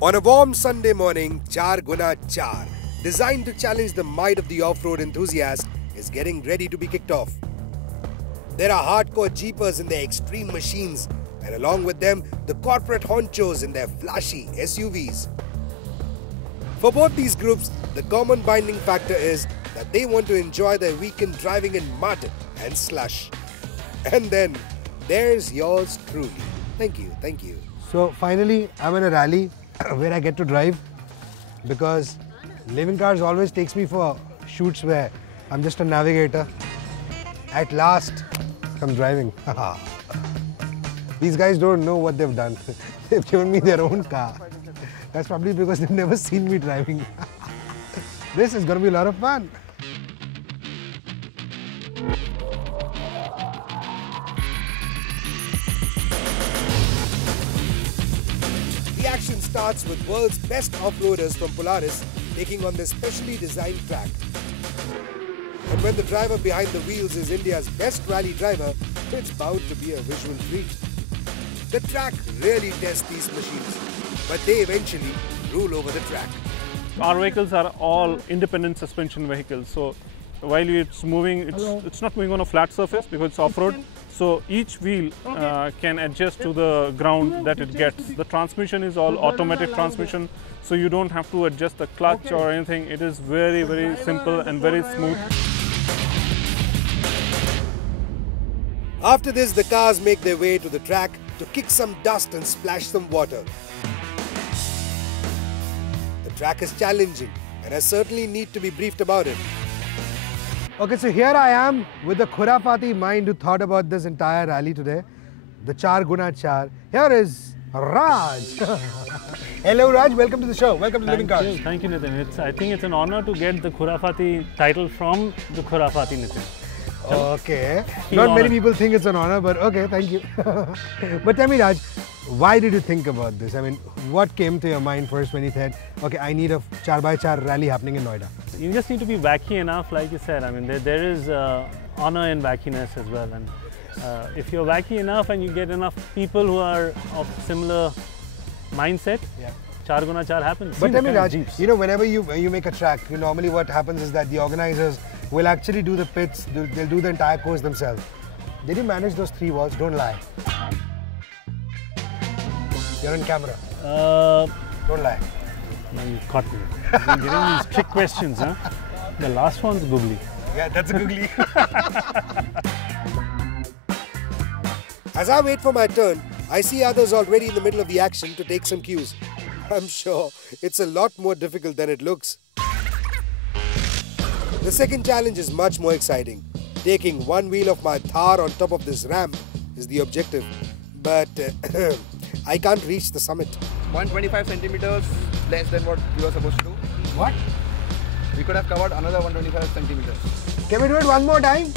On a warm Sunday morning, Char Guna Char, designed to challenge the might of the off-road enthusiast, is getting ready to be kicked off. There are hardcore jeepers in their extreme machines, and along with them, the corporate honchos in their flashy SUVs. For both these groups, the common binding factor is that they want to enjoy their weekend driving in mud and slush. And then, there's yours truly. Thank you, thank you. So finally, I'm in a rally where I get to drive, because living cars always takes me for shoots where I'm just a navigator. At last, I'm driving. These guys don't know what they've done. They've given me their own car. That's probably because they've never seen me driving. This is going to be a lot of fun. The action starts with world's best off-roaders from Polaris taking on this specially designed track. And when the driver behind the wheels is India's best rally driver, it's bound to be a visual treat. The track really tests these machines, but they eventually rule over the track. Our vehicles are all independent suspension vehicles, so while it's moving, it's not moving on a flat surface because it's off-road. So each wheel can adjust to the ground that it gets. The transmission is all automatic transmission, so you don't have to adjust the clutch or anything. It is very, very simple and very smooth. After this, the cars make their way to the track to kick some dust and splash some water. The track is challenging, and I certainly need to be briefed about it. Okay, so here I am with the Khurafati mind who thought about this entire rally today. The Char Guna Char. Here is Raj. Hello Raj, welcome to the show. Welcome to Living Cars. Thank you, Nitin. I think it's an honor to get the Khurafati title from the Khurafati, Nitin. Okay. Not many people think it's an honor, but okay, thank you. But tell me Raj, why did you think about this? I mean, what came to your mind first when you said, okay, I need a 4x4 rally happening in Noida? You just need to be wacky enough, like you said. I mean, there is honor in wackiness as well. And if you're wacky enough and you get enough people who are of similar mindset, yeah. Char Guna Char happens. But tell me Raj, you know, whenever you make a track, normally what happens is that the organizers will actually do the pits, they'll do the entire course themselves. Did you manage those 3 walls? Don't lie. You're on camera. Don't lie. No, you caught me. You've been getting these trick questions, huh? The last one's googly. Yeah, that's a googly. As I wait for my turn, I see others already in the middle of the action to take some cues. I'm sure it's a lot more difficult than it looks. The second challenge is much more exciting. Taking one wheel of my Thar on top of this ramp is the objective. But I can't reach the summit. 125 centimeters less than what we were supposed to do. What? We could have covered another 125 centimeters. Can we do it one more time?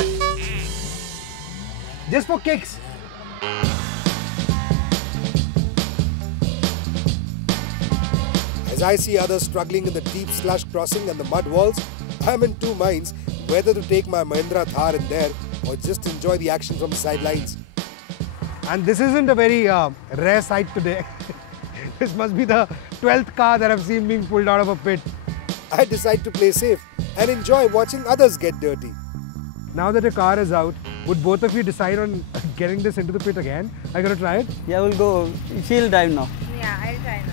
Just for kicks. As I see others struggling in the deep slush crossing and the mud walls, I'm in two minds whether to take my Mahindra Thar in there or just enjoy the action from the sidelines. And this isn't a very rare sight today. This must be the 12th car that I've seen being pulled out of a pit. I decide to play safe and enjoy watching others get dirty. Now that your car is out, would both of you decide on getting this into the pit again? Are you going to try it? Yeah, we'll go. She'll drive now. Yeah, I'll try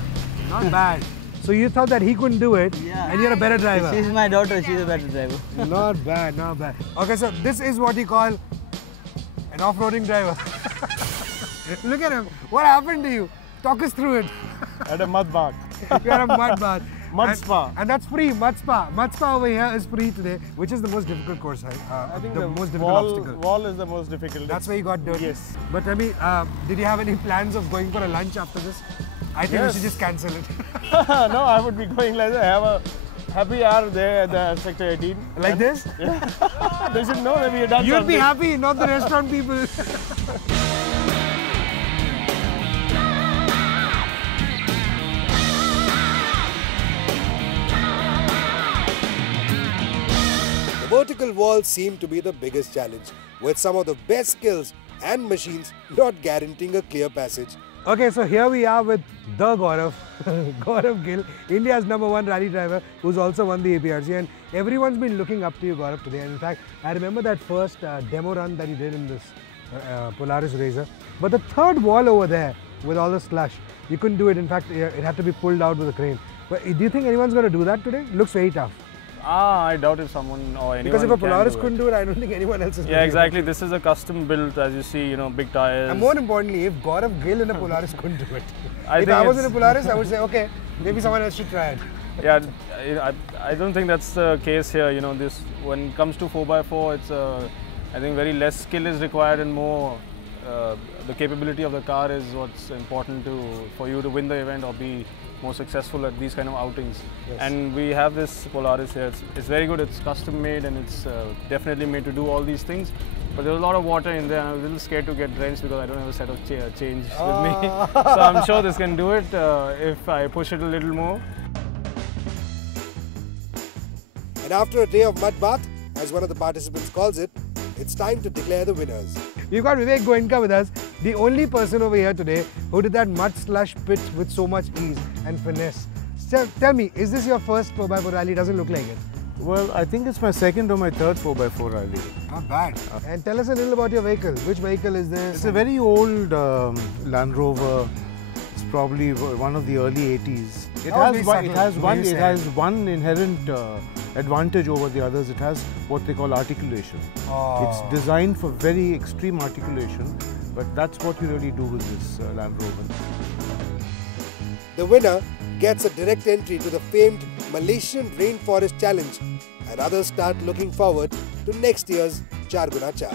now. Not bad. So you thought that he couldn't do it, and you're a better driver. She's my daughter, she's a better driver. Not bad, not bad. Okay, so this is what you call an off-roading driver. Look at him. What happened to you? Talk us through it. At a mud bath. You're at a mud bath. Mud spa. And that's free, mud spa. Mud spa over here is free today. Which is the most difficult course? I think the most difficult obstacle. Wall is the most difficult. That's where you got dirty. Yes. But tell me, did you have any plans of going for a lunch after this? I think we should just cancel it. No, I would be going like that. I have a happy hour there at the Sector 18. Like this? Yeah. They should know that we have done You'd something. be happy, not the restaurant people. The vertical walls seem to be the biggest challenge, with some of the best skills and machines not guaranteeing a clear passage. Okay, so here we are with the Gaurav, Gaurav Gill, India's #1 rally driver, who's also won the APRC, and everyone's been looking up to you, Gaurav, today. And in fact, I remember that first demo run that you did in this Polaris Razor. But the third wall over there, with all the slush, you couldn't do it. In fact, it had to be pulled out with a crane. But do you think anyone's going to do that today? It looks very tough. I doubt if someone or anyone Because if a Polaris can do couldn't do it, I don't think anyone else is going Yeah, to exactly. This is a custom built, as you see, big tires. And more importantly, if Gaurav Gill in a Polaris couldn't do it, I if think I was in a Polaris, I would say, okay, maybe someone else should try it. Yeah, I don't think that's the case here. This when it comes to 4x4, it's I think very less skill is required and more the capability of the car is what's important for you to win the event or be more successful at these kind of outings. Yes. And we have this Polaris here. It's very good. It's custom made and it's definitely made to do all these things. But there's a lot of water in there and I'm a little scared to get drenched because I don't have a set of change with me. So I'm sure this can do it if I push it a little more. And after a day of mud bath, as one of the participants calls it, it's time to declare the winners. We've got Vivek Goenka with us, the only person over here today who did that mud slush pit with so much ease and finesse. So, tell me, is this your first 4x4 rally? Doesn't look like it. Well, I think it's my second or my third 4x4 rally. Not bad. And tell us a little about your vehicle. Which vehicle is this? It's a very old Land Rover. It's probably one of the early 80s. It has one inherent advantage over the others. It has what they call articulation. It's designed for very extreme articulation, but that's what you really do with this Land Rover. The winner gets a direct entry to the famed Malaysian Rainforest Challenge, and others start looking forward to next year's 4 Guna 4.